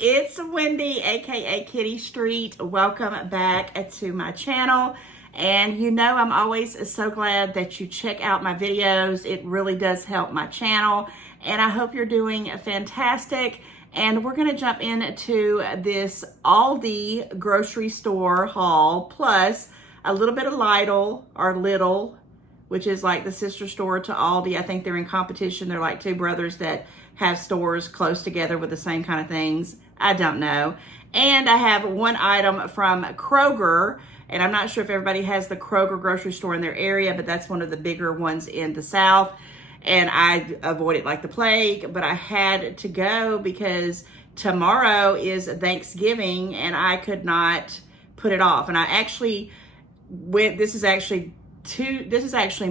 it's Wendy, aka Kitty Street. Welcome back to my channel. And you know, I'm always so glad that you check out my videos. It really does help my channel. And I hope you're doing fantastic. And we're going to jump into this Aldi grocery store haul, plus a little bit of LIDL or Lidl, which is like the sister store to Aldi. I think they're in competition. They're like two brothers that have stores close together with the same kind of things. I don't know. And I have one item from KROGER, and I'm not sure if everybody has the KROGER grocery store in their area, but that's one of the bigger ones in the South. And I avoid it like the plague, but I had to go because tomorrow is Thanksgiving and I could not put it off. And I actually went, this is actually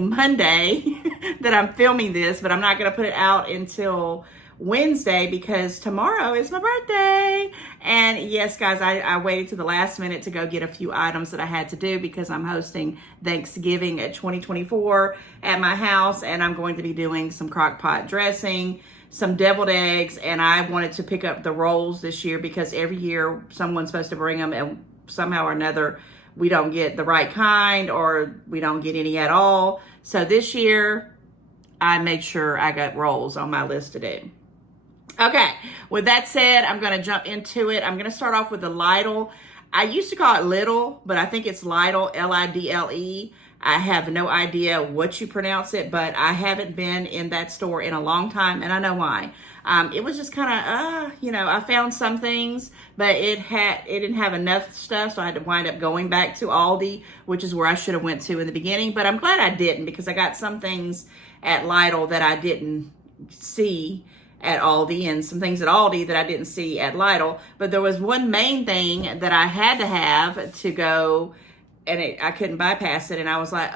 Monday that I'm filming this, but I'm not going to put it out until Wednesday because tomorrow is my birthday. And yes, guys, I waited to the last minute to go get a few items that I had to do because I'm hosting Thanksgiving at 2024 at my house, and I'm going to be doing some crock pot dressing, some deviled eggs, and I wanted to pick up the rolls this year because every year someone's supposed to bring them, and somehow or another we don't get the right kind or we don't get any at all. So this year I made sure I got rolls on my list to do. Okay, with that said, I'm going to jump into it. I'm going to start off with the LIDL. I used to call it Lidl, but I think it's LIDL, L-I-D-L-E. I have no idea what you pronounce it, but I haven't been in that store in a long time, and I know why. It was just kind of, I found some things, but it didn't have enough stuff, so I had to wind up going back to Aldi, which is where I should have went to in the beginning. But I'm glad I didn't because I got some things at LIDL that I didn't see at Aldi, and some things at Aldi that I didn't see at LIDL. But there was one main thing that I had to have to go, and I couldn't bypass it, and I was like,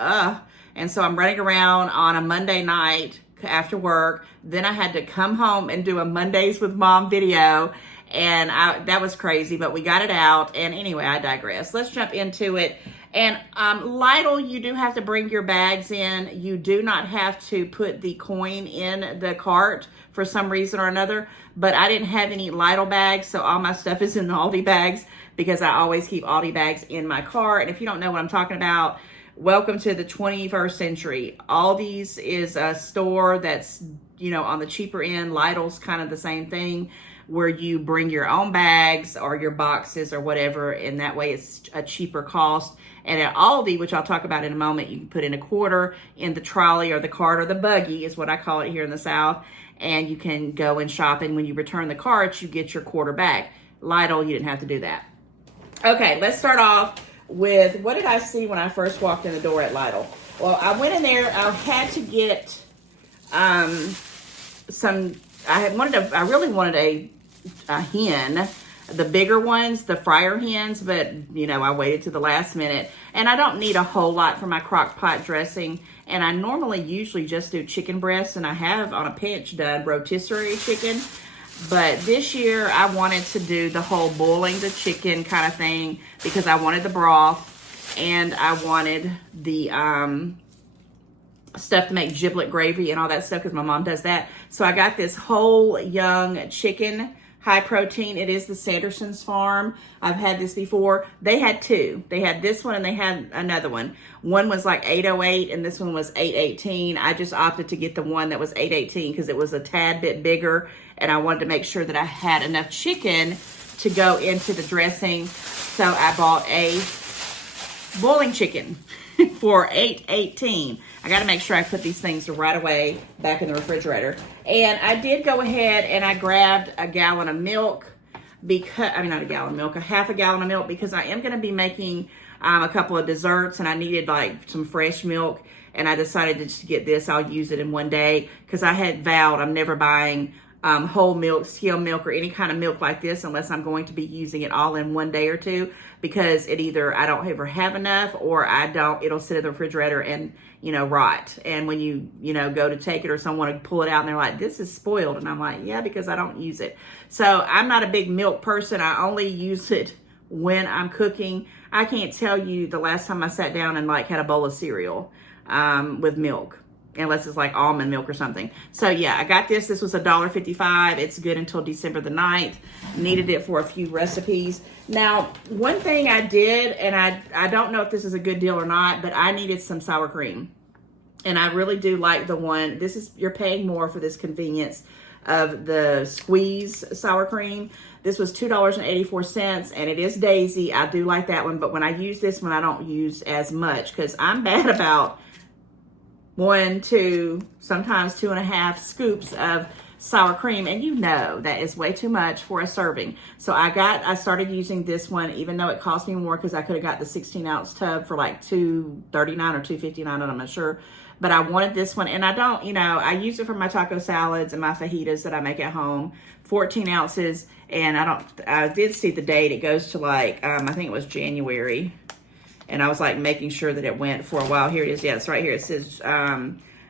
and so I'm running around on a Monday night after work. Then I had to come home and do a Mondays with Mom video, and that was crazy, but we got it out. And anyway, I digress. Let's jump into it. And LIDL, you do have to bring your bags in. You do not have to put the coin in the cart for some reason or another, but I didn't have any LIDL bags, so all my stuff is in the Aldi bags because I always keep Aldi bags in my car. And if you don't know what I'm talking about, welcome to the 21st century. Aldi's is a store that's, on the cheaper end. LIDL's kind of the same thing, where you bring your own bags or your boxes or whatever, and that way it's a cheaper cost. And at Aldi, which I'll talk about in a moment, you can put in a quarter in the trolley or the cart or the buggy is what I call it here in the South, and you can go and shop, and when you return the carts, you get your quarter back. LIDL, you didn't have to do that. Okay, let's start off with, what did I see when I first walked in the door at LIDL? Well, I went in there, I had to get I really wanted a hen, the bigger ones, the fryer hens, but I waited to the last minute, and I don't need a whole lot for my crock pot dressing, and I normally usually just do chicken breasts, and I have on a pinch done rotisserie chicken, but this year I wanted to do the whole boiling the chicken kind of thing because I wanted the broth, and I wanted the stuff to make giblet gravy and all that stuff because my mom does that. So I got this whole young chicken, high protein. It is the Sanderson's Farm. I've had this before. They had two. They had this one and they had another one. One was like $8.08 and this one was $8.18. I just opted to get the one that was $8.18 because it was a tad bit bigger, and I wanted to make sure that I had enough chicken to go into the dressing. So I bought a boiling chicken for $8.18. I got to make sure I put these things right away back in the refrigerator. And I did go ahead and I grabbed a gallon of milk because, not a gallon of milk, a half a gallon of milk, because I am going to be making a couple of desserts, and I needed like some fresh milk, and I decided to just get this. I'll use it in one day because I had vowed I'm never buying whole milk, skim milk, or any kind of milk like this unless I'm going to be using it all in one day or two, because it either I don't ever have enough or it'll sit in the refrigerator and rot. And when you go to take it or someone to pull it out and they're like, this is spoiled, and I'm like, yeah, because I don't use it. So I'm not a big milk person. I only use it when I'm cooking. I can't tell you the last time I sat down and had a bowl of cereal with milk. unless it's like almond milk or something. So yeah, I got this. This was $1.55. It's good until December the 9th. Needed it for a few recipes. Now, one thing I did, and I don't know if this is a good deal or not, but I needed some sour cream. And I really do like the one, you're paying more for this convenience of the squeeze sour cream. This was $2.84, and it is Daisy. I do like that one, but when I use this one, I don't use as much because I'm bad about 1, 2, sometimes 2.5 scoops of sour cream, and you know that is way too much for a serving. So I started using this one, even though it cost me more because I could have got the 16-ounce tub for like $2.39 or $2.59, and I'm not sure. But I wanted this one, and I don't, I use it for my taco salads and my fajitas that I make at home. 14 ounces, and I did see the date. It goes to like, I think it was January. And I was like making sure that it went for a while. Here it is. Yeah, it's right here. It says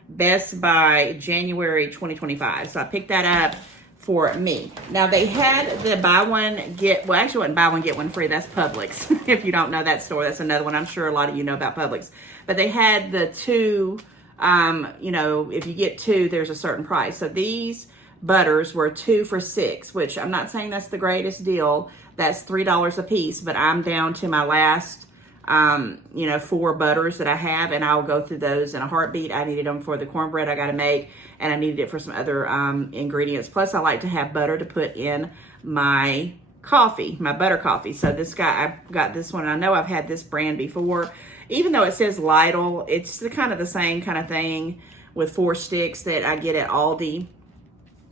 best by January 2025. So I picked that up for me. Now they had the buy one, actually it wasn't buy one, get one free. That's Publix. If you don't know that store, that's another one. I'm sure a lot of you know about Publix. But they had the 2, if you get 2, there's a certain price. So these butters were 2 for $6, which I'm not saying that's the greatest deal. That's $3 a piece, but I'm down to my last 4 butters that I have, and I'll go through those in a heartbeat. I needed them for the cornbread I got to make, and I needed it for some other ingredients. Plus, I like to have butter to put in my coffee, my butter coffee. So this guy, I got this one. I know I've had this brand before. Even though it says LIDL, it's kind of the same kind of thing with 4 sticks that I get at ALDI.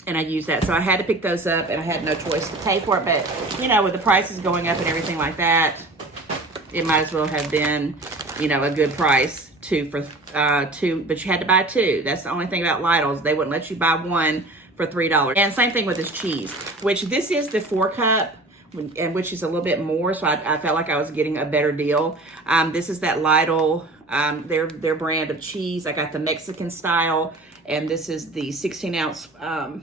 And I use that. So I had to pick those up, and I had no choice to pay for it. But, with the prices going up and everything like that, it might as well have been, a good price. 2 for 2, but you had to buy 2. That's the only thing about LIDLs. They wouldn't let you buy 1 for $3. And same thing with this cheese, which this is the 4-cup, and which is a little bit more. So I felt like I was getting a better deal. This is that LIDL, their brand of cheese. I got the Mexican style. And this is the 16-ounce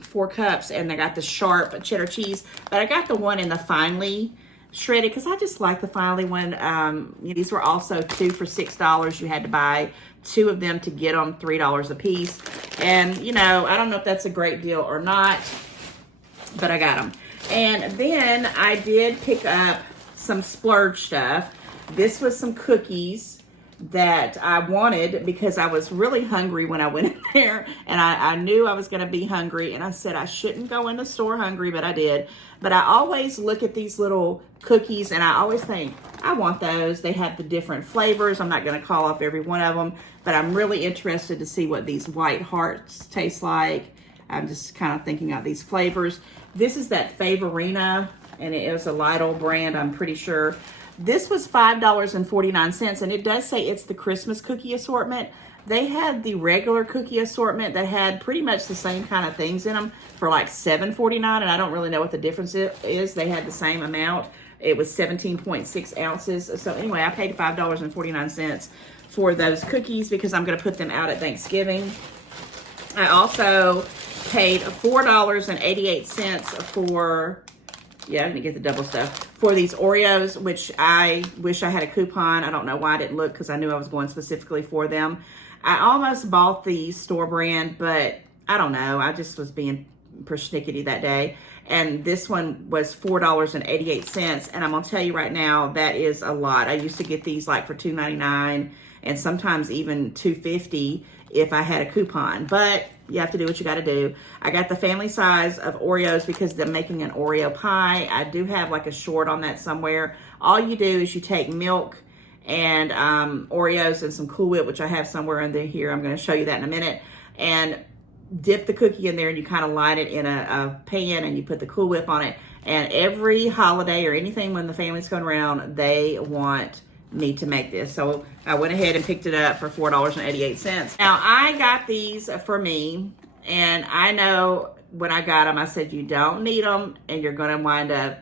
4 cups, and I got the sharp cheddar cheese. But I got the one in the finely shredded because I just like the finely one. These were also 2 for $6. You had to buy 2 of them to get them, $3 a piece. And, I don't know if that's a great deal or not, but I got them. And then I did pick up some splurge stuff. This was some cookies that I wanted because I was really hungry when I went in there, and I knew I was going to be hungry, and I said I shouldn't go in the store hungry, but I did. But I always look at these little cookies, and I always think, I want those. They have the different flavors. I'm not going to call off every one of them, but I'm really interested to see what these white hearts taste like. I'm just kind of thinking out these flavors. This is that Favorina, and it is a LIDL brand, I'm pretty sure. This was $5.49, and it does say it's the Christmas cookie assortment. They had the regular cookie assortment that had pretty much the same kind of things in them for like $7.49, and I don't really know what the difference is. They had the same amount. It was 17.6 ounces. So anyway, I paid $5.49 for those cookies because I'm going to put them out at Thanksgiving. I also paid $4.88 for... Yeah, I'm going to get the double stuff for these Oreos, which I wish I had a coupon. I don't know why I didn't look because I knew I was going specifically for them. I almost bought the store brand, but I don't know. I just was being persnickety that day. And this one was $4.88. And I'm going to tell you right now, that is a lot. I used to get these like for $2.99 and sometimes even $2.50 if I had a coupon. But you have to do what you got to do. I got the family size of Oreos because they're making an Oreo pie. I do have like a short on that somewhere. All you do is you take milk and Oreos and some Cool Whip, which I have somewhere under here. I'm going to show you that in a minute. And dip the cookie in there, and you kind of line it in a pan, and you put the Cool Whip on it. And every holiday or anything when the family's going around, they want me to make this. So I went ahead and picked it up for $4.88. Now I got these for me, and I know when I got them, I said you don't need them, and you're going to wind up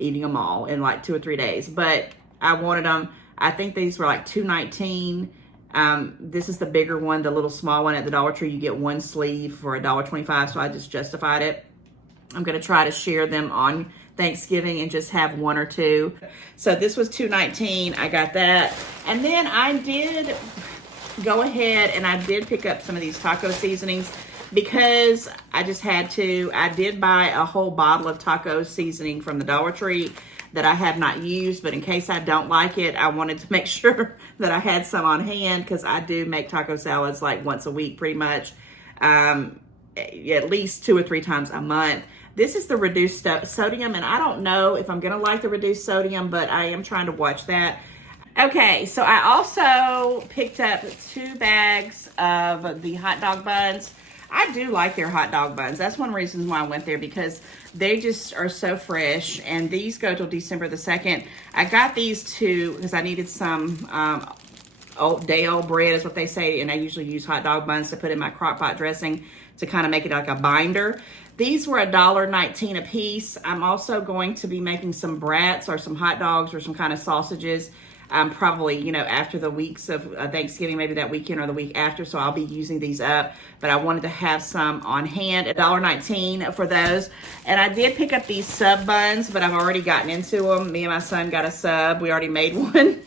eating them all in like 2 or 3 days. But I wanted them. I think these were like $2.19. This is the bigger one. The little small one at the Dollar Tree, you get 1 sleeve for $1.25. So I just justified it. I'm going to try to share them on Thanksgiving and just have 1 or 2. So this was $2.19. I got that. And then I did go ahead and I did pick up some of these taco seasonings because I just had to. I did buy a whole bottle of taco seasoning from the Dollar Tree that I have not used, but in case I don't like it, I wanted to make sure that I had some on hand because I do make taco salads like once a week pretty much, at least 2 or 3 times a month. This is the reduced sodium, and I don't know if I'm going to like the reduced sodium, but I am trying to watch that. Okay, so I also picked up 2 bags of the hot dog buns. I do like their hot dog buns. That's one reason why I went there, because they just are so fresh, and these go till December the 2nd. I got these 2 because I needed some day-old bread is what they say, and I usually use hot dog buns to put in my crock pot dressing to kind of make it like a binder. These were $1.19 a piece. I'm also going to be making some brats or some hot dogs or some kind of sausages. Probably, you know, after the weeks of Thanksgiving, maybe that weekend or the week after. So I'll be using these up. But I wanted to have some on hand, $1.19 for those. And I did pick up these sub buns, but I've already gotten into them. Me and my son got a sub. We already made one.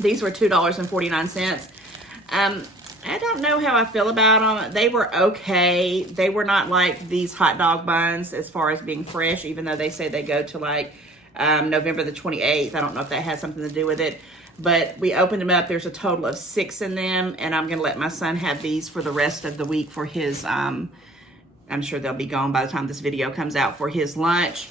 These were $2.49. I don't know how I feel about them. They were okay. They were not like these hot dog buns as far as being fresh, even though they say they go to like November the 28th. I don't know if that has something to do with it, but we opened them up. There's a total of 6 in them, and I'm going to let my son have these for the rest of the week for his, I'm sure they'll be gone by the time this video comes out, for his lunch,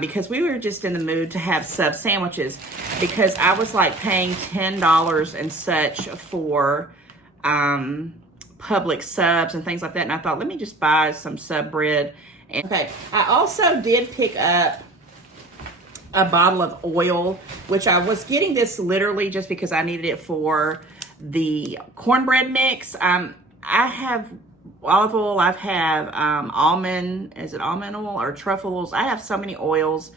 because we were just in the mood to have sub sandwiches, because I was like paying $10 and such for Publix subs and things like that, and I thought, let me just buy some sub bread. And, okay, I also did pick up a bottle of oil, which I was getting this literally just because I needed it for the cornbread mix. I have olive oil, I have almond oil or truffles? I have so many oils.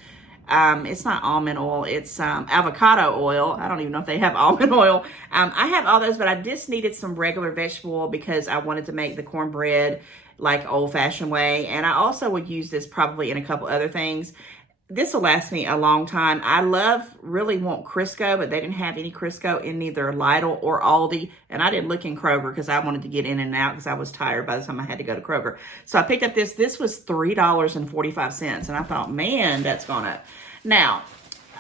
It's not almond oil, it's avocado oil. I don't even know if they have almond oil. I have all those, but I just needed some regular vegetable oil because I wanted to make the cornbread like old-fashioned way. And I also would use this probably in a couple other things. This will last me a long time. I really want Crisco, but they didn't have any Crisco in neither Lidl or Aldi. And I didn't look in Kroger because I wanted to get in and out because I was tired by the time I had to go to Kroger. So I picked up this. This was $3.45. And I thought, man, that's gone up. Now,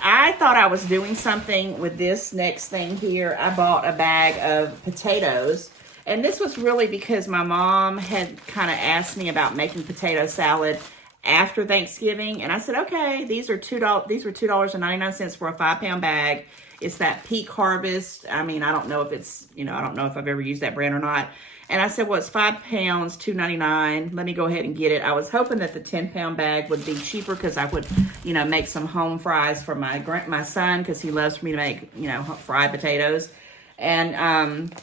I thought I was doing something with this next thing here. I bought a bag of potatoes. And this was really because my mom had kind of asked me about making potato salad after Thanksgiving, and I said, okay, these were $2.99 for a 5-pound bag. It's that Peak Harvest. I mean, I don't know if it's, I don't know if I've ever used that brand or not. And I said, well, it's 5 pounds, $2.99. Let me go ahead and get it. I was hoping that the 10-pound bag would be cheaper because I would, make some home fries for my son because he loves for me to make, fried potatoes. And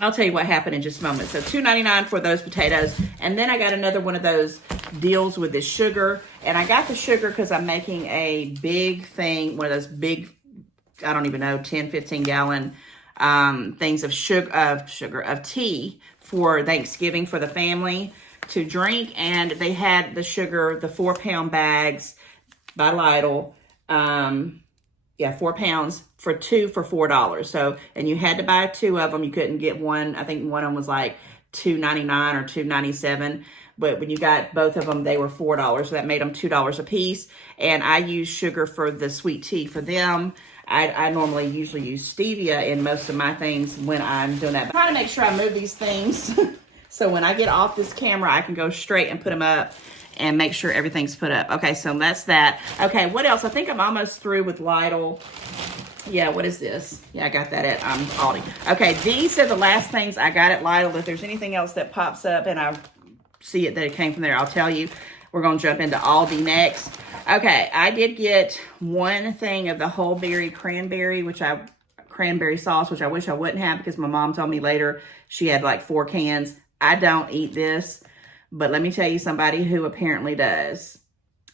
I'll tell you what happened in just a moment. So $2.99 for those potatoes. And then I got another one of those deals with the sugar. And I got the sugar because I'm making a big thing, one of those big, I don't even know, 10, 15 gallon things of of tea for Thanksgiving for the family to drink. And they had the sugar, the 4-pound bags by Lidl. 4 pounds for 2 for $4. So, and you had to buy 2 of them. You couldn't get one. I think one of them was like $2.99 or $2.97. But when you got both of them, they were $4. So that made them $2 a piece. And I use sugar for the sweet tea for them. I usually use stevia in most of my things when I'm doing that. But I'm trying to make sure I move these things so when I get off this camera, I can go straight and put them up and make sure everything's put up. Okay, so that's that. Okay, what else? I think I'm almost through with Lidl. Yeah, what is this? Yeah, I got that at Aldi. Okay, these are the last things I got at Lidl. If there's anything else that pops up and I see it that it came from there, I'll tell you. We're going to jump into Aldi next. Okay, I did get one thing of the whole berry cranberry, cranberry sauce, which I wish I wouldn't have because my mom told me later she had like 4 cans. I don't eat this. But let me tell you somebody who apparently does.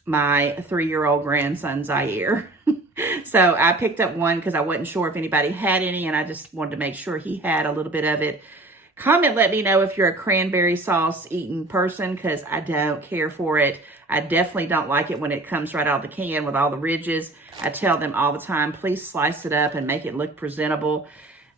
My 3-year-old grandson, Zaire. So I picked up one because I wasn't sure if anybody had any, and I just wanted to make sure he had a little bit of it. Comment, let me know if you're a cranberry sauce eating person because I don't care for it. I definitely don't like it when it comes right out of the can with all the ridges. I tell them all the time, please slice it up and make it look presentable.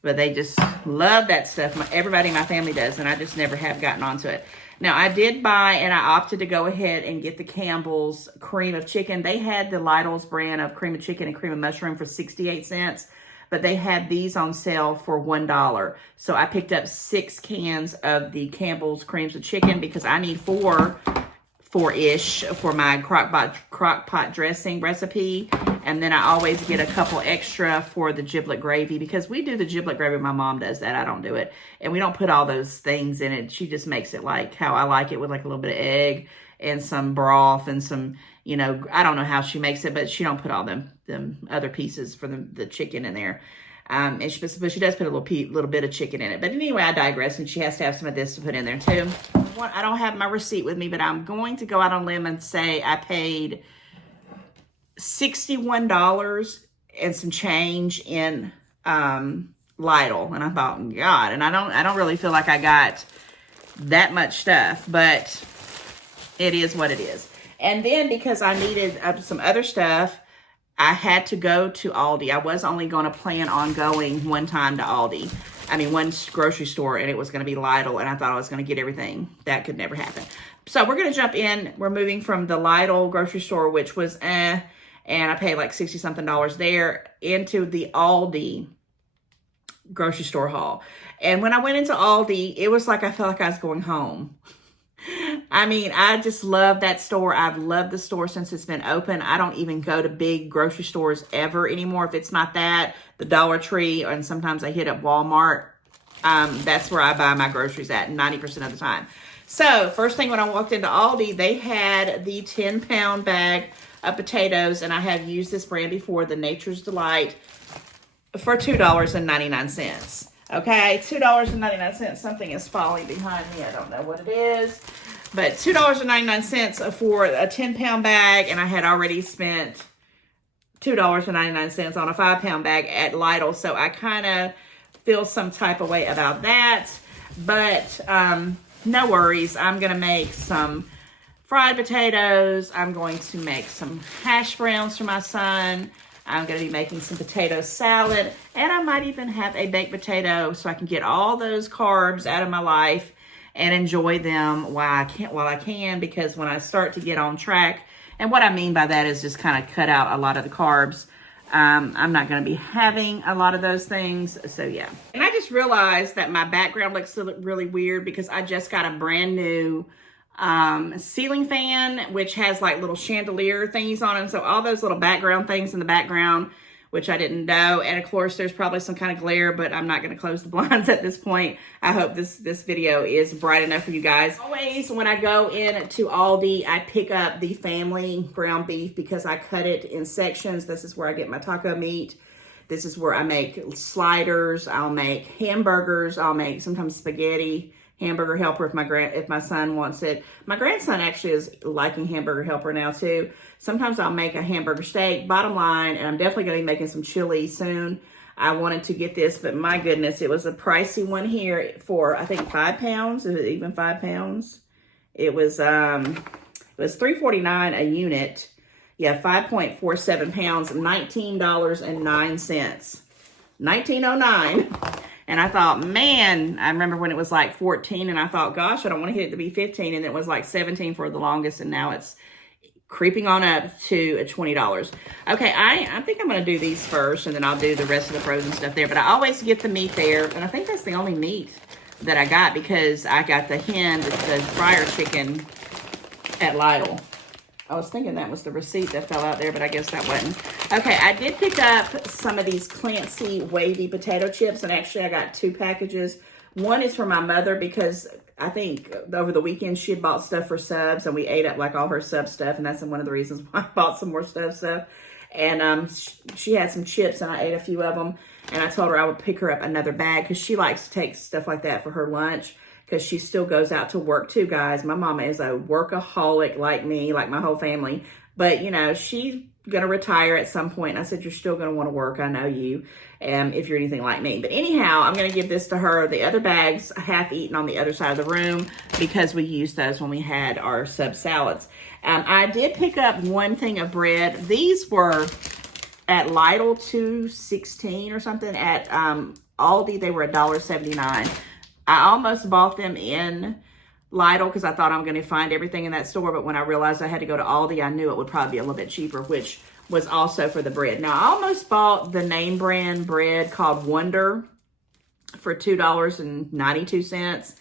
but they just love that stuff. Everybody in my family does, and I just never have gotten onto it. Now, I did buy, and I opted to go ahead and get the Campbell's cream of chicken. They had the LIDL's brand of cream of chicken and cream of mushroom for 68 cents, but they had these on sale for $1. So I picked up 6 cans of the Campbell's creams of chicken because I need four-ish for my crock pot dressing recipe. And then I always get a couple extra for the giblet gravy because we do the giblet gravy. My mom does that. I don't do it. And we don't put all those things in it. She just makes it like how I like it, with like a little bit of egg and some broth and some, you know, I don't know how she makes it, but she don't put all them other pieces for the chicken in there. But she does put a little bit of chicken in it. But anyway, I digress, and she has to have some of this to put in there too. I don't have my receipt with me, but I'm going to go out on a limb and say I paid $61 and some change in LIDL. And I thought, God, and I don't really feel like I got that much stuff, but it is what it is. And then because I needed some other stuff, I had to go to Aldi. I was only going to plan on going one time to Aldi. I mean, one grocery store, and it was going to be LIDL, and I thought I was going to get everything. That could never happen. So we're going to jump in. We're moving from the LIDL grocery store, which was and I paid like $60-something there, into the Aldi grocery store haul. And when I went into Aldi, it was like I felt like I was going home. I mean, I just love that store. I've loved the store since it's been open. I don't even go to big grocery stores ever anymore. If it's not that, the Dollar Tree, and sometimes I hit up Walmart. That's where I buy my groceries at 90% of the time. So first thing when I walked into Aldi, they had the 10-pound bag of potatoes, and I have used this brand before, the Nature's Delight, for $2.99. Okay, $2.99. Something is falling behind me. I don't know what it is. But $2.99 for a 10-pound bag, and I had already spent $2.99 on a 5-pound bag at LIDL. So I kind of feel some type of way about that. But no worries. I'm going to make some fried potatoes. I'm going to make some hash browns for my son. I'm going to be making some potato salad, and I might even have a baked potato so I can get all those carbs out of my life and enjoy them while I can, because when I start to get on track, and what I mean by that is just kind of cut out a lot of the carbs, I'm not going to be having a lot of those things. So yeah. And I just realized that my background looks really weird because I just got a brand new ceiling fan, which has like little chandelier thingies on them. So all those little background things in the background, which I didn't know. And of course, there's probably some kind of glare, but I'm not going to close the blinds at this point. I hope this video is bright enough for you guys. Always, when I go in to Aldi, I pick up the family ground beef because I cut it in sections. This is where I get my taco meat. This is where I make sliders. I'll make hamburgers. I'll make sometimes spaghetti. Hamburger Helper if my son wants it. My grandson actually is liking Hamburger Helper now too. Sometimes I'll make a hamburger steak. Bottom line, and I'm definitely going to be making some chili soon. I wanted to get this, but my goodness, it was a pricey one here for I think 5 pounds. Is it even 5 pounds? It was $3.49 a unit. Yeah, 5.47 pounds, $19.09. $19.09. And I thought, man, I remember when it was like 14, and I thought, gosh, I don't want to hit it to be 15, and it was like 17 for the longest, and now it's creeping on up to $20. Okay, I think I'm going to do these first, and then I'll do the rest of the frozen stuff there, but I always get the meat there, and I think that's the only meat that I got because I got the fryer chicken at LIDL. I was thinking that was the receipt that fell out there, but I guess that wasn't. Okay, I did pick up some of these Clancy wavy potato chips, and actually I got 2 packages. One is for my mother because I think over the weekend she had bought stuff for subs, and we ate up like all her sub stuff, and that's one of the reasons why I bought some more stuff. And she had some chips, and I ate a few of them, and I told her I would pick her up another bag because she likes to take stuff like that for her lunch, because she still goes out to work too, guys. My mama is a workaholic like me, like my whole family. But, you know, she's going to retire at some point. And I said, you're still going to want to work. I know you, if you're anything like me. But anyhow, I'm going to give this to her. The other bags, half eaten on the other side of the room, because we used those when we had our sub salads. I did pick up one thing of bread. These were at LIDL $2.16 or something. At Aldi, they were $1.79. I almost bought them in LIDL because I thought I'm going to find everything in that store. But when I realized I had to go to Aldi, I knew it would probably be a little bit cheaper, which was also for the bread. Now, I almost bought the name brand bread called Wonder for $2.92.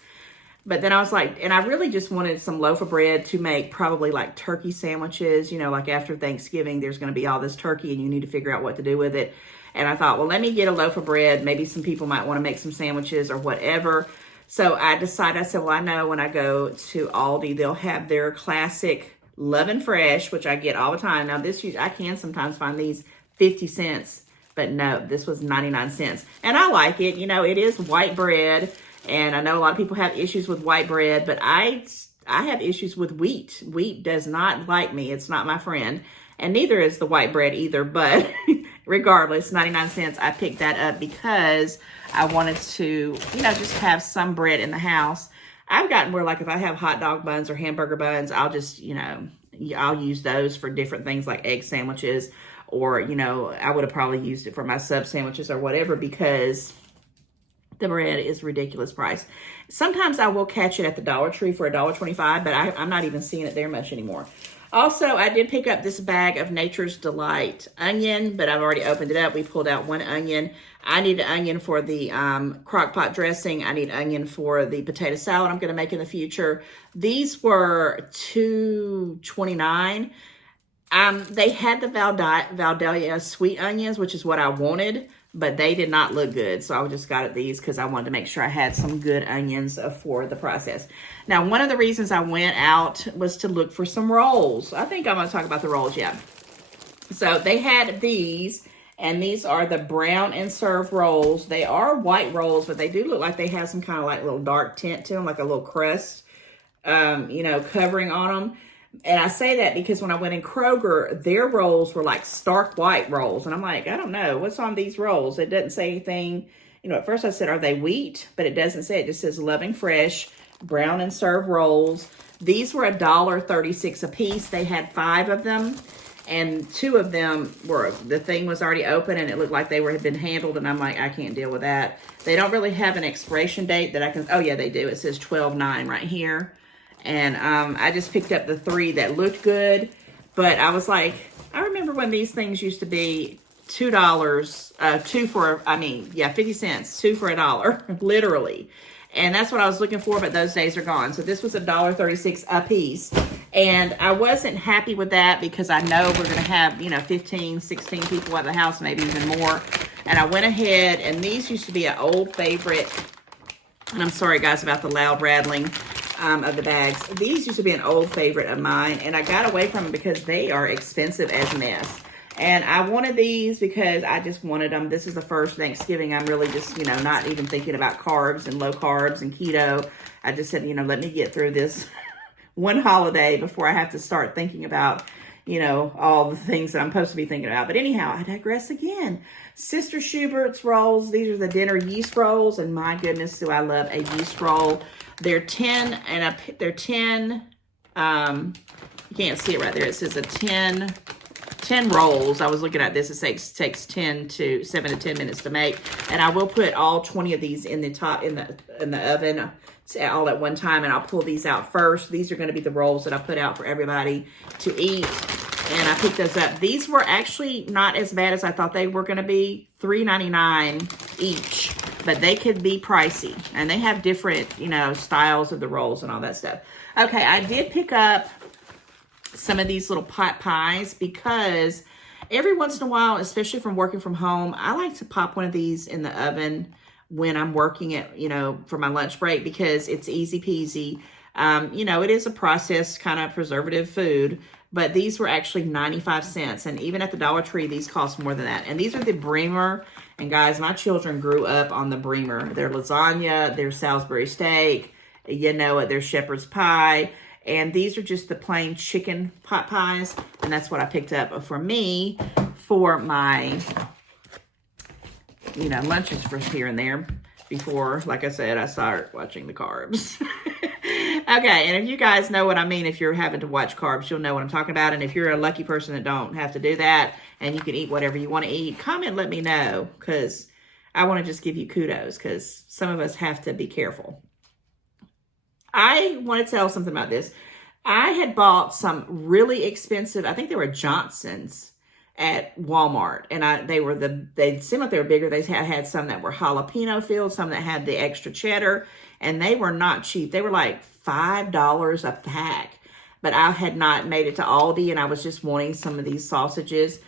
But then I was like, and I really just wanted some loaf of bread to make probably like turkey sandwiches. You know, like after Thanksgiving, there's going to be all this turkey and you need to figure out what to do with it. And I thought, well, let me get a loaf of bread. Maybe some people might want to make some sandwiches or whatever. So I decided, I said, well, I know when I go to Aldi, they'll have their classic Love and Fresh, which I get all the time. Now, this I can sometimes find these 50 cents, but no, this was 99 cents. And I like it. You know, it is white bread. And I know a lot of people have issues with white bread, but I have issues with wheat. Wheat does not like me. It's not my friend. And neither is the white bread either. But regardless, 99 cents, I picked that up because I wanted to, you know, just have some bread in the house. I've gotten where, like, if I have hot dog buns or hamburger buns, I'll just, you know, I'll use those for different things like egg sandwiches. Or, you know, I would have probably used it for my sub sandwiches or whatever because the bread is ridiculous price. Sometimes I will catch it at the Dollar Tree for $1.25, but I'm not even seeing it there much anymore. Also, I did pick up this bag of Nature's Delight onion, but I've already opened it up. We pulled out one onion. I need an onion for the crock pot dressing. I need onion for the potato salad I'm going to make in the future. These were $2.29. They had the Valdelia sweet onions, which is what I wanted, but they did not look good. So I just got these because I wanted to make sure I had some good onions for the process. Now, one of the reasons I went out was to look for some rolls. I think I'm going to talk about the rolls, yeah. So they had these, and these are the brown and serve rolls. They are white rolls, but they do look like they have some kind of like little dark tint to them, like a little crust, you know, covering on them. And I say that because when I went in Kroger, their rolls were like stark white rolls. And I'm like, I don't know, what's on these rolls? It doesn't say anything. You know, at first I said, are they wheat? But it doesn't say, it just says Loving Fresh, brown and serve rolls. These were $1.36 a piece. They had 5 of them. And 2 of them were, the thing was already open and it looked like they had been handled. And I'm like, I can't deal with that. They don't really have an expiration date that I can, oh yeah, they do. It says 12/9 right here. And I just picked up the 3 that looked good. But I was like, I remember when these things used to be $2, 2 for, 50 cents, 2 for $1, literally. And that's what I was looking for, but those days are gone. So this was $1.36 a piece. And I wasn't happy with that because I know we're going to have, you know, 15, 16 people at the house, maybe even more. And I went ahead, and these used to be an old favorite. And I'm sorry, guys, about the loud rattling of the bags. These used to be an old favorite of mine, and I got away from them because they are expensive as mess. And I wanted these because I just wanted them. This is the first Thanksgiving. I'm really just, you know, not even thinking about carbs and low carbs and keto. I just said, you know, let me get through this one holiday before I have to start thinking about, you know, all the things that I'm supposed to be thinking about. But anyhow, I digress again. Sister Schubert's rolls. These are the dinner yeast rolls. And my goodness, do I love a yeast roll. They're 10 and they're 10. You can't see it right there. It says 10 rolls. I was looking at this. It takes 7 to 10 minutes to make. And I will put all 20 of these in the oven all at one time. And I'll pull these out first. These are going to be the rolls that I put out for everybody to eat. And I picked those up. These were actually not as bad as I thought they were going to be. $3.99 each. But they could be pricey. And they have different, you know, styles of the rolls and all that stuff. Okay, I did pick up some of these little pot pies because every once in a while, especially from working from home, I like to pop one of these in the oven when I'm working at, you know, for my lunch break because it's easy peasy. You know, it is a processed kind of preservative food, but these were actually 95 cents. And even at the Dollar Tree, these cost more than that. And these are the Bremer. And guys, my children grew up on the Bremer. Their lasagna, their Salisbury steak, you know it, their shepherd's pie. And these are just the plain chicken pot pies. And that's what I picked up for me for my, you know, lunches for here and there before, like I said, I start watching the carbs. Okay, and if you guys know what I mean, if you're having to watch carbs, you'll know what I'm talking about. And if you're a lucky person that don't have to do that and you can eat whatever you want to eat, comment, let me know. Because I want to just give you kudos because some of us have to be careful. I want to tell something about this. I had bought some really expensive, I think they were Johnson's at Walmart, and they seemed like they were bigger. They had some that were jalapeno filled, some that had the extra cheddar, and they were not cheap. They were like $5 a pack, but I had not made it to Aldi, and I was just wanting some of these sausages.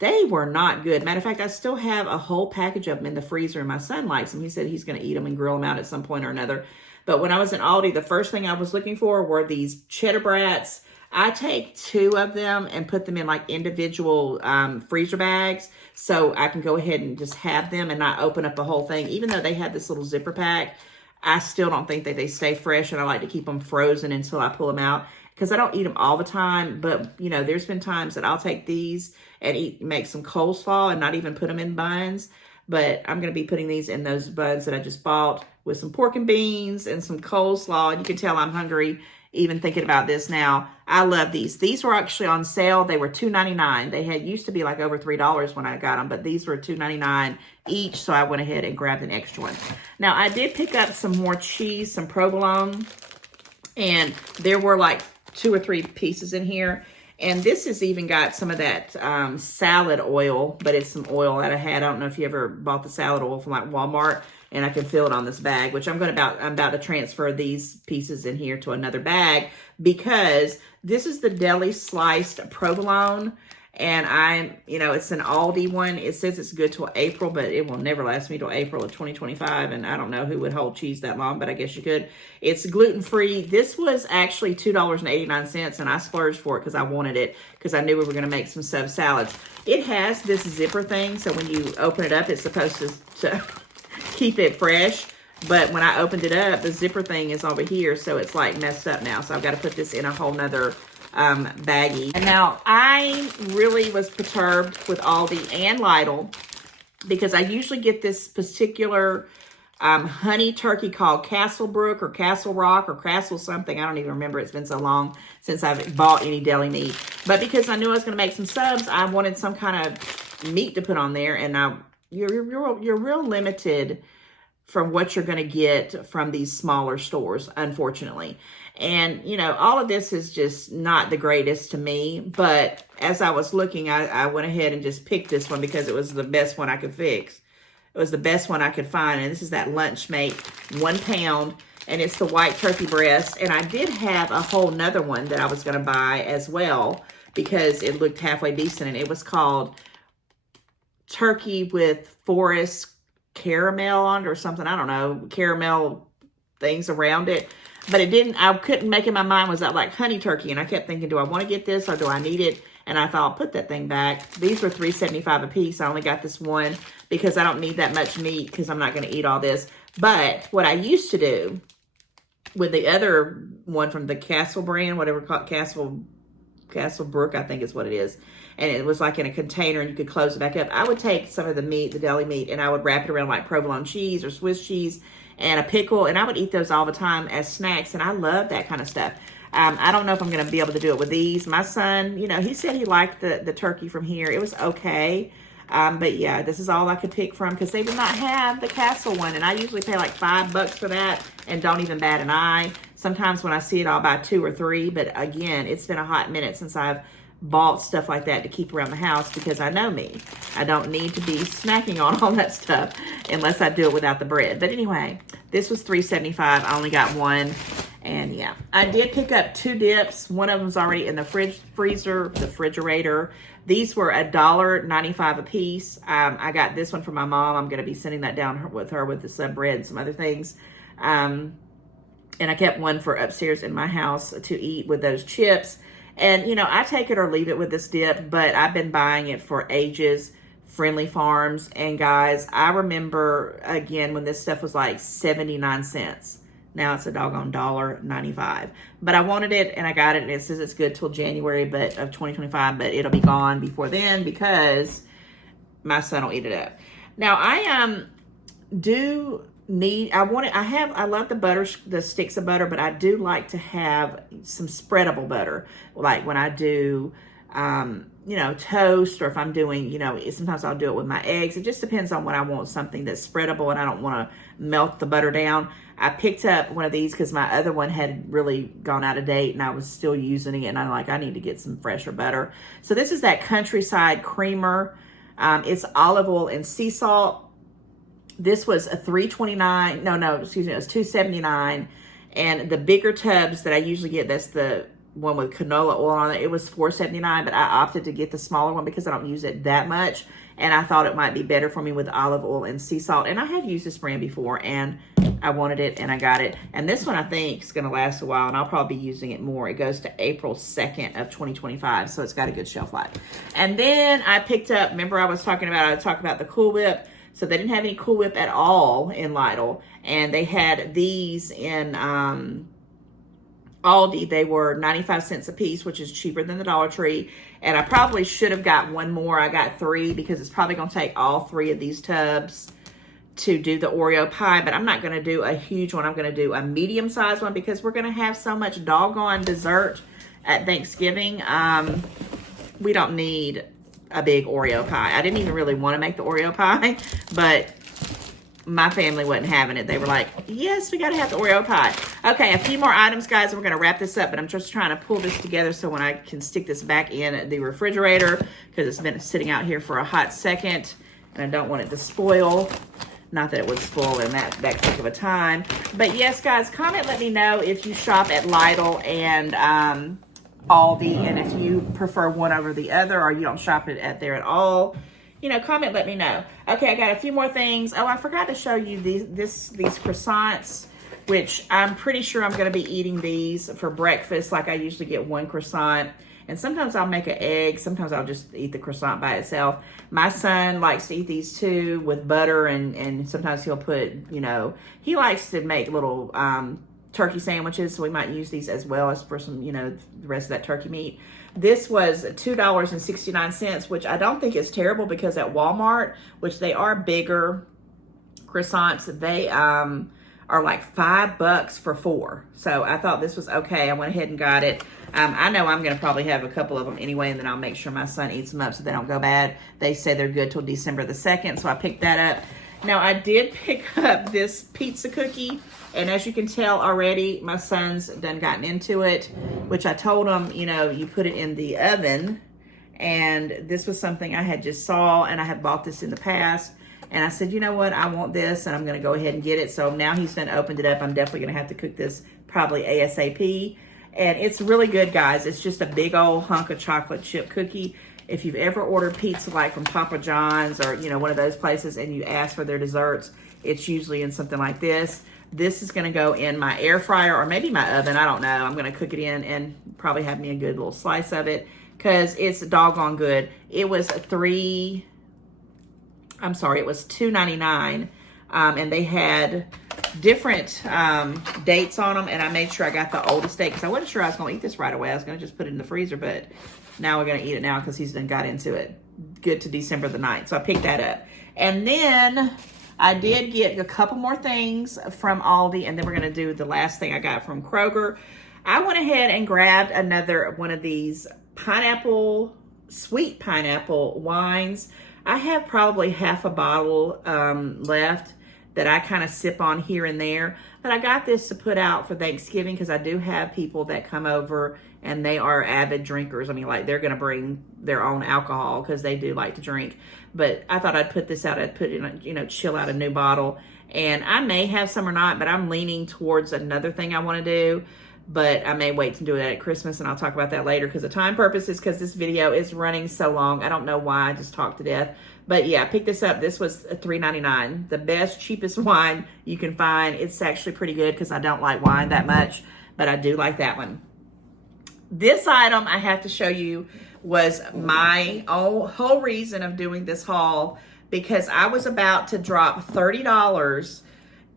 They were not good. Matter of fact, I still have a whole package of them in the freezer, and my son likes them. He said he's going to eat them and grill them out at some point or another. But when I was in Aldi, the first thing I was looking for were these cheddar brats. I take 2 of them and put them in like individual freezer bags so I can go ahead and just have them and not open up the whole thing. Even though they have this little zipper pack, I still don't think that they stay fresh, and I like to keep them frozen until I pull them out because I don't eat them all the time. But, you know, there's been times that I'll take these and make some coleslaw and not even put them in buns. But I'm going to be putting these in those buns that I just bought with some pork and beans and some coleslaw. And you can tell I'm hungry even thinking about this now. I love these. These were actually on sale. They were $2.99. They used to be like over $3 when I got them, but these were $2.99 each, so I went ahead and grabbed an extra one. Now, I did pick up some more cheese, some provolone, and there were like 2 or 3 pieces in here. And this has even got some of that salad oil, but it's some oil that I had. I don't know if you ever bought the salad oil from like Walmart, and I can feel it on this bag, which I'm about to transfer these pieces in here to another bag because this is the deli sliced provolone. And it's an Aldi one. It says it's good till April, but it will never last me till April of 2025. And I don't know who would hold cheese that long, but I guess you could. It's gluten-free. This was actually $2.89, and I splurged for it because I wanted it because I knew we were going to make some sub salads. It has this zipper thing, so when you open it up, it's supposed to keep it fresh. But when I opened it up, the zipper thing is over here, so it's like messed up now. So I've got to put this in a whole nother baggie. And now I really was perturbed with Aldi and LIDL because I usually get this particular honey turkey called Castlebrook or Castle Rock or Castle something. I don't even remember. It's been so long since I've bought any deli meat. But because I knew I was going to make some subs, I wanted some kind of meat to put on there. And you're real limited from what you're going to get from these smaller stores, unfortunately. And, all of this is just not the greatest to me. But as I was looking, I went ahead and just picked this one because it was the best one I could fix. It was the best one I could find. And this is that Lunchmate 1 pound. And it's the white turkey breast. And I did have a whole nother one that I was going to buy as well because it looked halfway decent. And it was called Turkey with Forest Caramel on it or something. I don't know. Caramel things around it. But I couldn't make in my mind, was that like honey turkey? And I kept thinking, do I want to get this or do I need it? And I thought, I'll put that thing back. These were $3.75 a piece. I only got this one because I don't need that much meat because I'm not going to eat all this. But what I used to do with the other one from the Castle brand, whatever called Castlebrook, I think is what it is. And it was like in a container and you could close it back up. I would take some of the meat, the deli meat, and I would wrap it around like provolone cheese or Swiss cheese and a pickle. And I would eat those all the time as snacks. And I love that kind of stuff. I don't know if I'm going to be able to do it with these. My son, he said he liked the turkey from here. It was okay. But yeah, this is all I could pick from because they did not have the Castle one. And I usually pay like $5 for that and don't even bat an eye. Sometimes when I see it, I'll buy 2 or 3. But again, it's been a hot minute since I've bought stuff like that to keep around the house because I know me. I don't need to be snacking on all that stuff unless I do it without the bread. But anyway, this was $3.75. I only got one. And yeah, I did pick up 2 dips. One of them's already in the refrigerator. These were $1.95 a piece. I got this one for my mom. I'm going to be sending that down with her with the sub bread and some other things. And I kept one for upstairs in my house to eat with those chips. And, I take it or leave it with this dip, but I've been buying it for ages. Friendly Farms. And guys, I remember, again, when this stuff was like 79 cents. Now it's a doggone $1.95. But I wanted it, and I got it, and it says it's good till January of 2025, but it'll be gone before then because my son will eat it up. Now, I love the butter, the sticks of butter, but I do like to have some spreadable butter. Like when I do, you know, toast, or if I'm doing, you know, sometimes I'll do it with my eggs. It just depends on what I want, something that's spreadable and I don't want to melt the butter down. I picked up one of these because my other one had really gone out of date and I was still using it, and I'm like, I need to get some fresher butter. So this is that Countryside Creamer. It's olive oil and sea salt. This was a $3.29. No, excuse me, it was $2.79. And the bigger tubs that I usually get, that's the one with canola oil on it, it was $4.79, but I opted to get the smaller one because I don't use it that much, and I thought it might be better for me with olive oil and sea salt. And I have used this brand before, and I wanted it, and I got it. And this one I think is going to last a while, and I'll probably be using it more. It goes to April 2nd of 2025, so it's got a good shelf life. And then I picked up, remember I was talking about the Cool Whip. So they didn't have any Cool Whip at all in Lidl, and they had these in Aldi. They were 95 cents a piece, which is cheaper than the Dollar Tree. And I probably should have got one more. I got 3 because it's probably going to take all 3 of these tubs to do the Oreo pie, but I'm not going to do a huge one. I'm going to do a medium-sized one because we're going to have so much doggone dessert at Thanksgiving. We don't need a big Oreo pie. I didn't even really want to make the Oreo pie, but my family wasn't having it. They were like, yes, we got to have the Oreo pie. Okay, a few more items, guys, and we're going to wrap this up, but I'm just trying to pull this together so when I can stick this back in the refrigerator, because it's been sitting out here for a hot second, and I don't want it to spoil. Not that it would spoil in that quick of a time. But yes, guys, comment, let me know if you shop at Lidl and Aldi, and if you prefer one over the other, or you don't shop it at there at all. You know, comment, let me know. Okay, I got a few more things. Oh, I forgot to show you these croissants, which I'm pretty sure I'm going to be eating these for breakfast. Like I usually get 1 croissant, and sometimes I'll make an egg. Sometimes I'll just eat the croissant by itself. My son likes to eat these too with butter, and sometimes he'll put, you know, he likes to make little turkey sandwiches, so we might use these as well as for some, you know, the rest of that turkey meat. This was $2.69, which I don't think is terrible because at Walmart, which they are bigger croissants, they are like $5 for 4. So I thought this was okay. I went ahead and got it. I know I'm going to probably have a couple of them anyway, and then I'll make sure my son eats them up so they don't go bad. They say they're good till December the 2nd, so I picked that up. Now, I did pick up this pizza cookie, and as you can tell already, my son's done gotten into it, which I told him, you know, you put it in the oven, and this was something I had just saw, and I had bought this in the past, and I said, you know what, I want this, and I'm going to go ahead and get it. So now he's done opened it up. I'm definitely going to have to cook this probably ASAP, and it's really good, guys. It's just a big old hunk of chocolate chip cookie. If you've ever ordered pizza like from Papa John's or, you know, one of those places, and you ask for their desserts, it's usually in something like this. This is going to go in my air fryer or maybe my oven. I don't know. I'm going to cook it in and probably have me a good little slice of it because it's doggone good. It was $2.99, and they had different dates on them, and I made sure I got the oldest date because I wasn't sure I was going to eat this right away. I was going to just put it in the freezer, but now we're going to eat it now because he's done got into it. Good to December the 9th. So I picked that up. And then I did get a couple more things from Aldi, and then we're going to do the last thing I got from Kroger. I went ahead and grabbed another one of these sweet pineapple wines. I have probably half a bottle left that I kind of sip on here and there. But I got this to put out for Thanksgiving because I do have people that come over and they are avid drinkers. I mean, like, they're going to bring their own alcohol because they do like to drink. But I thought I'd put this out. I'd put it in, you know, chill out a new bottle. And I may have some or not, but I'm leaning towards another thing I want to do. But I may wait to do it at Christmas, and I'll talk about that later because of time purposes, because this video is running so long. I don't know why. I just talked to death. But yeah, I picked this up. This was $3.99. The best, cheapest wine you can find. It's actually pretty good because I don't like wine that much, but I do like that one. This item I have to show you was my whole reason of doing this haul, because I was about to drop $30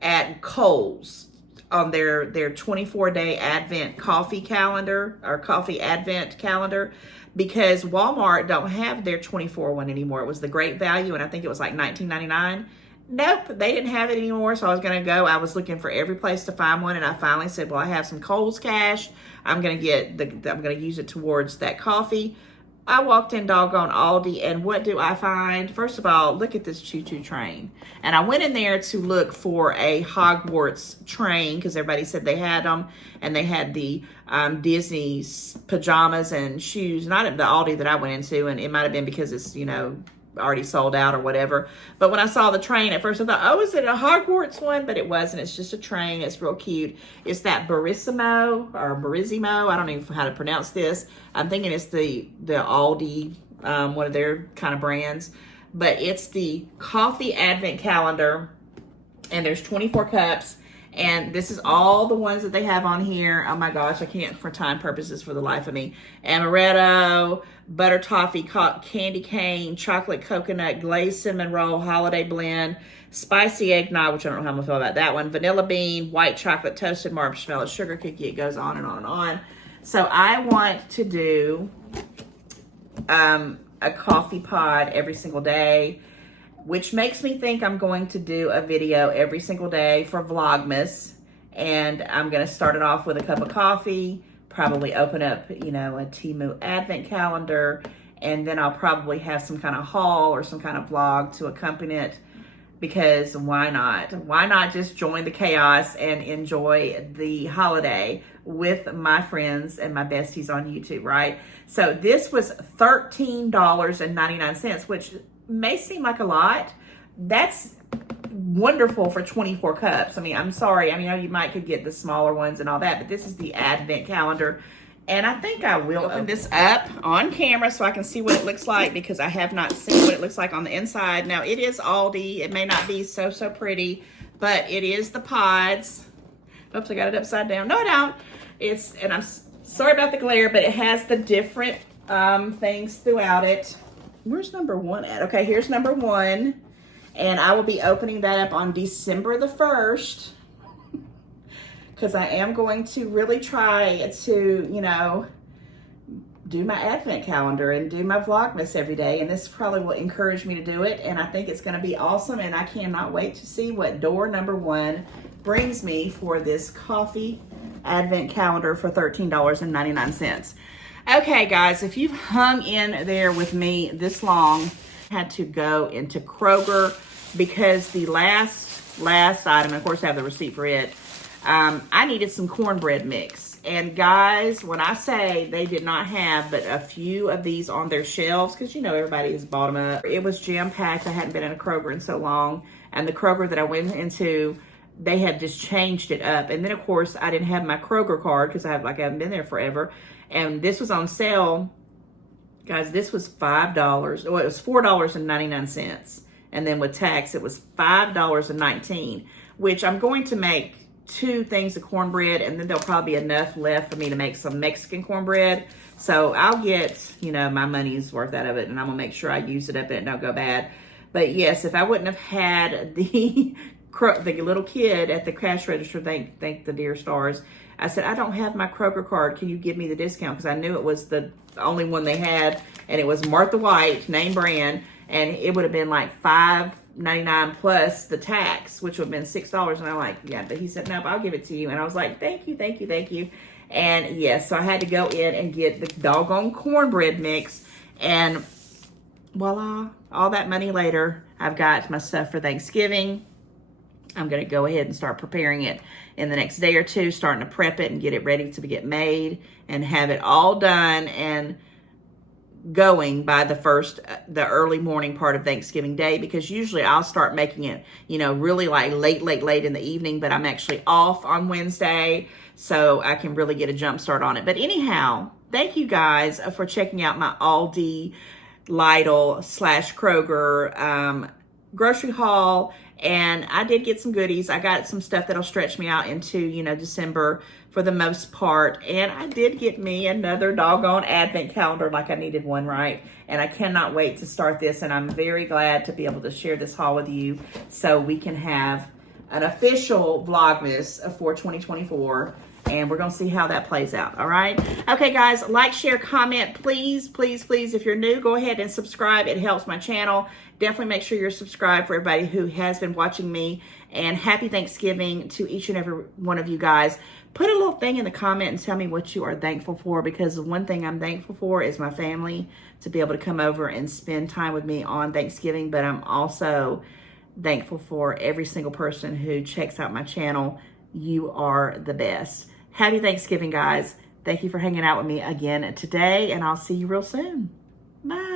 at Kohl's on their 24-day Advent coffee calendar, or coffee Advent calendar, because Walmart don't have their 24 one anymore. It was the Great Value, and I think it was like $19.99. Nope, they didn't have it anymore, so I was going to go. I was looking for every place to find one, and I finally said, well, I have some Kohl's cash. I'm going to use it towards that coffee. I walked in doggone Aldi, and what do I find? First of all, look at this choo-choo train. And I went in there to look for a Hogwarts train because everybody said they had them, and they had the Disney's pajamas and shoes. Not at the Aldi that I went into, and it might have been because it's, you know, already sold out or whatever. But when I saw the train at first, I thought, oh, is it a Hogwarts one? But it wasn't. It's just a train. It's real cute. It's that Barissimo or Barizimo. I don't even know how to pronounce this. I'm thinking it's the Aldi, one of their kind of brands. But it's the coffee advent calendar, and there's 24 cups. And this is all the ones that they have on here. Oh my gosh, I can't for time purposes for the life of me. Amaretto, butter toffee, candy cane, chocolate coconut, glazed cinnamon roll, holiday blend, spicy eggnog, which I don't know how I'm gonna feel about that one, vanilla bean, white chocolate, toasted marshmallow, sugar cookie. It goes on and on and on. So I want to do a coffee pod every single day, which makes me think I'm going to do a video every single day for Vlogmas. And I'm going to start it off with a cup of coffee, probably open up, you know, a Temu advent calendar, and then I'll probably have some kind of haul or some kind of vlog to accompany it, because why not? Why not just join the chaos and enjoy the holiday with my friends and my besties on YouTube, right? So this was $13.99, which may seem like a lot. That's wonderful for 24 cups. I mean, I'm sorry. I mean, you might could get the smaller ones and all that, but this is the advent calendar. And I think I will open this up on camera so I can see what it looks like, because I have not seen what it looks like on the inside. Now, it is Aldi. It may not be so pretty, but it is the pods. Oops, I got it upside down. No, I don't. And I'm sorry about the glare, but it has the different things throughout it. Where's number one at? Okay, here's number one. And I will be opening that up on December the 1st. Because I am going to really try to, you know, do my advent calendar and do my Vlogmas every day. And this probably will encourage me to do it. And I think it's going to be awesome. And I cannot wait to see what door number one brings me for this coffee advent calendar for $13.99. Okay, guys, if you've hung in there with me this long, I had to go into Kroger because the last item, and of course I have the receipt for it, I needed some cornbread mix. And guys, when I say they did not have but a few of these on their shelves, because you know everybody has bought them up, it was jam-packed. I hadn't been in a Kroger in so long, and the Kroger that I went into, they had just changed it up. And then of course I didn't have my Kroger card because I haven't been there forever. And this was on sale, guys. This was $5. Well, it was $4.99, and then with tax, it was $5.19. Which I'm going to make 2 things of cornbread, and then there'll probably be enough left for me to make some Mexican cornbread. So I'll get, you know, my money's worth out of it, and I'm gonna make sure I use it up and it don't go bad. But yes, if I wouldn't have had the little kid at the cash register, thank the dear stars, I said, I don't have my Kroger card. Can you give me the discount? Because I knew it was the only one they had, and it was Martha White, name brand, and it would have been like $5.99 plus the tax, which would have been $6. And I'm like, yeah, but he said, nope, I'll give it to you. And I was like, thank you. And yes, so I had to go in and get the doggone cornbread mix, and voila, all that money later, I've got my stuff for Thanksgiving. I'm going to go ahead and start preparing it in the next day or two, starting to prep it and get it ready to get made and have it all done and going by the early morning part of Thanksgiving Day, because usually I'll start making it, you know, really like late in the evening, but I'm actually off on Wednesday, so I can really get a jump start on it. But anyhow, thank you guys for checking out my Aldi, LIDL / Kroger grocery haul. And I did get some goodies. I got some stuff that'll stretch me out into, you know, December for the most part. And I did get me another doggone advent calendar, like I needed one, right? And I cannot wait to start this. And I'm very glad to be able to share this haul with you so we can have an official Vlogmas for 2024. and we're going to see how that plays out. All right. Okay, guys, like, share, comment, please, please, please. If you're new, go ahead and subscribe. It helps my channel. Definitely make sure you're subscribed for everybody who has been watching me. And happy Thanksgiving to each and every one of you guys. Put a little thing in the comment and tell me what you are thankful for, because the one thing I'm thankful for is my family, to be able to come over and spend time with me on Thanksgiving. But I'm also thankful for every single person who checks out my channel. You are the best. Happy Thanksgiving, guys. Thank you for hanging out with me again today, and I'll see you real soon. Bye.